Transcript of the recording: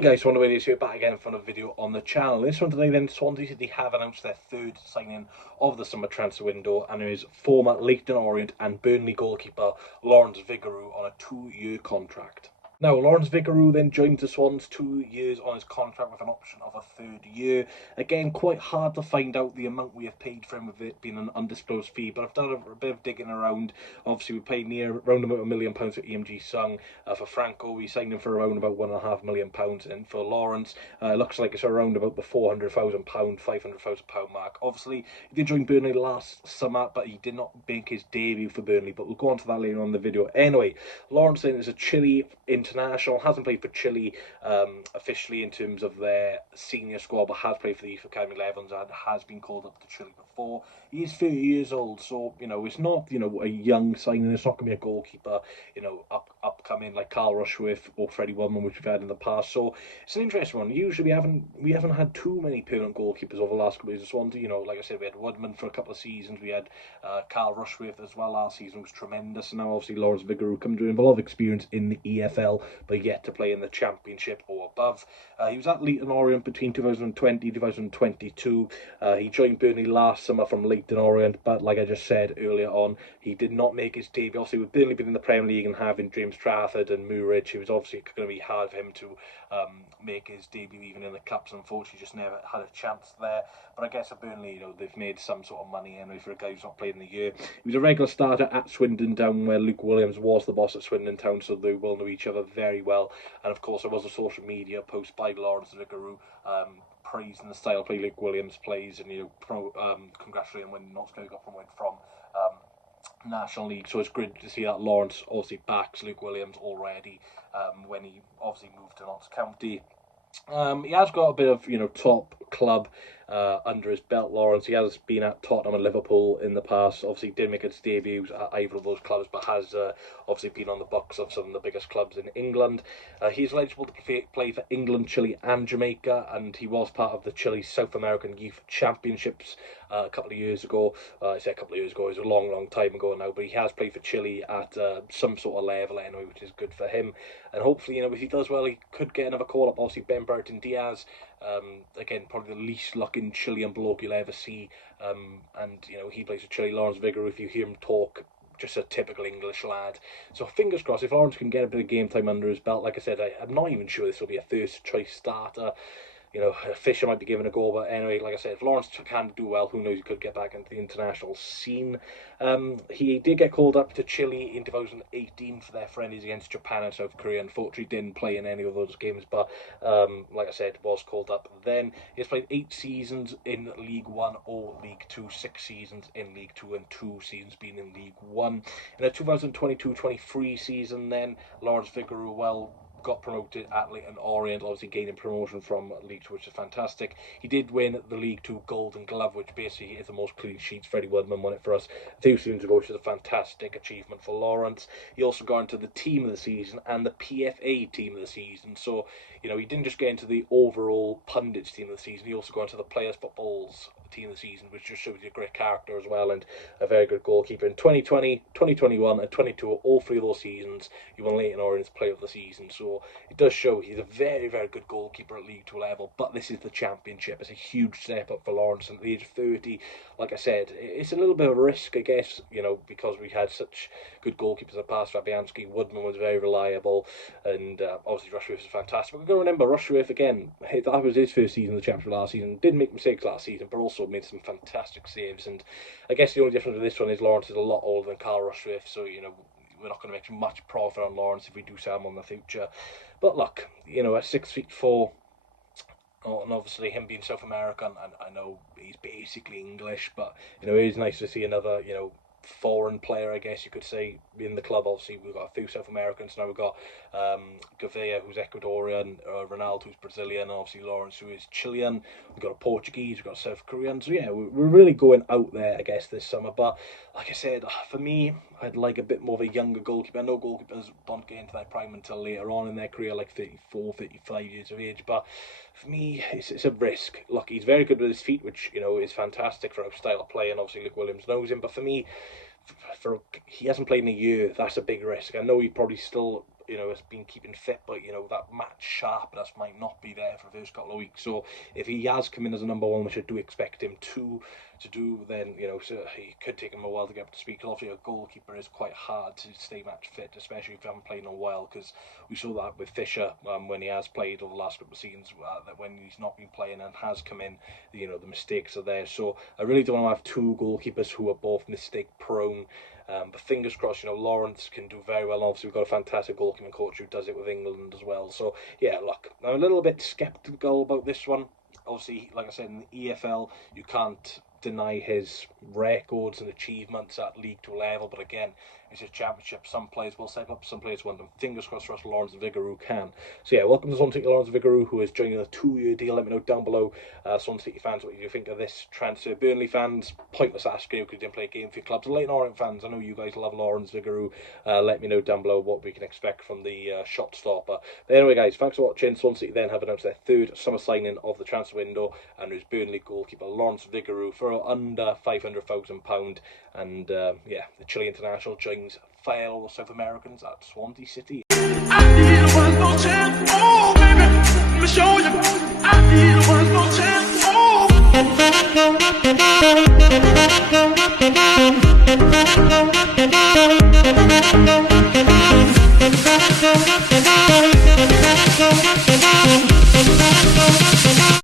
Hi guys, Wonder Videos here, back again for another video on the channel. This one today then, Swansea City have announced their third signing of the summer transfer window, and it is former Leyton Orient and Burnley goalkeeper Lawrence Vigouroux on a 2-year contract. Now, Lawrence Vigouroux then joined the Swans 2 years on his contract with an option of a third year. Again, quite hard to find out the amount we have paid for him with it being an undisclosed fee, but I've done a bit of digging around. Obviously, we paid around about £1 million for EMG Sung. For Franco, we signed him for around about £1.5 million, and for Lawrence, it looks like it's around about the £400,000, £500,000 mark. Obviously, he did join Burnley last summer, but he did not make his debut for Burnley, but we'll go on to that later on in the video. Anyway, Lawrence then is a Chile international, hasn't played for Chile officially in terms of their senior squad, but has played for the Youth Academy 11s and has been called up to Chile before. He is 30 years old, so, it's not, a young signing. It's not going to be a goalkeeper, upcoming like Carl Rushworth or Freddie Woodman, which we've had in the past. So it's an interesting one. Usually we haven't had too many permanent goalkeepers over the last couple of years. Swansea, like I said, we had Woodman for a couple of seasons. We had Carl Rushworth as well last season, was tremendous. And now obviously Lawrence Vigouroux comes with a lot of experience in the EFL, but yet to play in the Championship or above. He was at Leyton Orient between 2020 and 2022. He joined Burnley last summer from Leyton Orient, but like I just said earlier on, he did not make his debut. Obviously, with Burnley being in the Premier League and having James Trafford and Murridge, it was obviously going to be hard for him to make his debut even in the Cups. Unfortunately, just never had a chance there. But I guess at Burnley, they've made some sort of money anyway for a guy who's not played in a year. He was a regular starter at Swindon Town, where Luke Williams was the boss at Swindon Town, so they will know each other very well. And of course, there was a social media post by Lawrence Vigouroux praising the style play Luke Williams plays, and congratulating him when Notts County got promoted from National League. So it's great to see that Lawrence obviously backs Luke Williams already when he obviously moved to Notts County. He has got a bit of top club under his belt, Lawrence. He has been at Tottenham and Liverpool in the past. Obviously did make his debuts at either of those clubs, but has obviously been on the books of some of the biggest clubs in England. He's eligible to play for England, Chile and Jamaica, and he was part of the Chile South American Youth Championships a couple of years ago. I say a couple of years ago, it was a long time ago now, but he has played for Chile at some sort of level anyway, which is good for him. And hopefully, if he does well, he could get another call up. Obviously, Ben Burton Diaz, again, probably the least looking Chilean bloke you'll ever see. And he plays for Chile. Lawrence Vigouroux, if you hear him talk, just a typical English lad. So fingers crossed, if Lawrence can get a bit of game time under his belt. Like I said, I'm not even sure this will be a first choice starter. Fisher might be given a go, but anyway, like I said, if Lawrence can do well, who knows, he could get back into the international scene. He did get called up to Chile in 2018 for their friendlies against Japan and South Korea. Unfortunately, didn't play in any of those games, but like I said, was called up then. He's played 8 seasons in League 1 or League 2, 6 seasons in League 2 and 2 seasons being in League 1. In the 2022-23 season then, Lawrence Vigouroux, got promoted at Leyton Orient, obviously gaining promotion from League 2, which is fantastic. He did win the League 2 Golden Glove, which basically is the most clean sheets. Freddie Woodman won it for us 2 seasons ago, which is a fantastic achievement for Lawrence. He also got into the Team of the Season and the PFA Team of the Season. So, he didn't just get into the overall pundits Team of the Season, he also got into the Players Footballs Team of the Season, which just shows you a great character as well and a very good goalkeeper. In 2020, 2021 and 22, all 3 of those seasons, he won Leyton Orient's Player of the Season. So it does show he's a very, very good goalkeeper at League 2 level, but this is the Championship. It's a huge step up for Lawrence at the age of 30. Like I said, it's a little bit of a risk, I guess, because we had such good goalkeepers in the past. Fabianski, Woodman was very reliable, and obviously Rushworth is fantastic. But we've got to remember, Rushworth, again, that was his first season in the Championship last season. Did make mistakes last season, but also made some fantastic saves. And I guess the only difference with this one is Lawrence is a lot older than Carl Rushworth, so, we're not going to make much profit on Lawrence if we do sell him in the future. But look, at 6'4", and obviously him being South American, and I know he's basically English, but it is nice to see another foreign player, I guess you could say, in the club. Obviously we've got a few South Americans now. We've got Gouveia, who's Ecuadorian, Ronaldo, who's Brazilian, and obviously Lawrence, who is Chilean. We've got a Portuguese, we've got a South Korean. So yeah, we're really going out there, I guess, this summer. But like I said, for me, I'd like a bit more of a younger goalkeeper. I know goalkeepers don't get into their prime until later on in their career, like 34, 35 years of age, but for me, it's a risk. Look, he's very good with his feet, which, is fantastic for our style of play, and obviously Luke Williams knows him, but for me, he hasn't played in a year. That's a big risk. I know he probably still has been keeping fit, but that match sharpness might not be there for the first couple of weeks. So if he has come in as a number one, which I do expect him to do, then so he could take him a while to get up to speed. Because obviously a goalkeeper is quite hard to stay match fit, especially if you haven't played in a while. Because we saw that with Fisher when he has played over the last couple of seasons, that when he's not been playing and has come in, the mistakes are there. So I really don't want to have two goalkeepers who are both mistake prone. But fingers crossed, Lawrence can do very well. Obviously, we've got a fantastic goalkeeping coach who does it with England as well. So, yeah, look, I'm a little bit sceptical about this one. Obviously, like I said, in the EFL, you can't deny his records and achievements at League 2 level. But again, it's a championship. Some players will step up, some players won't. And fingers crossed for us, Lawrence Vigouroux can. So yeah, welcome to Swansea City, Lawrence Vigouroux, who is joining a 2-year deal. Let me know down below, Swansea City fans, what you think of this transfer. Burnley fans, pointless asking because you didn't play a game for your clubs. And Leighton Orient fans, I know you guys love Lawrence Vigouroux. Let me know down below what we can expect from the shot stopper. But anyway, guys, thanks for watching. Swansea City then have announced their third summer signing of the transfer window, and there's Burnley goalkeeper Lawrence Vigouroux for under £500,000. And yeah, the Chilean international joins fellow South Americans at Swansea City. I need one more chance, oh baby, let me show you. I need one more chance, oh.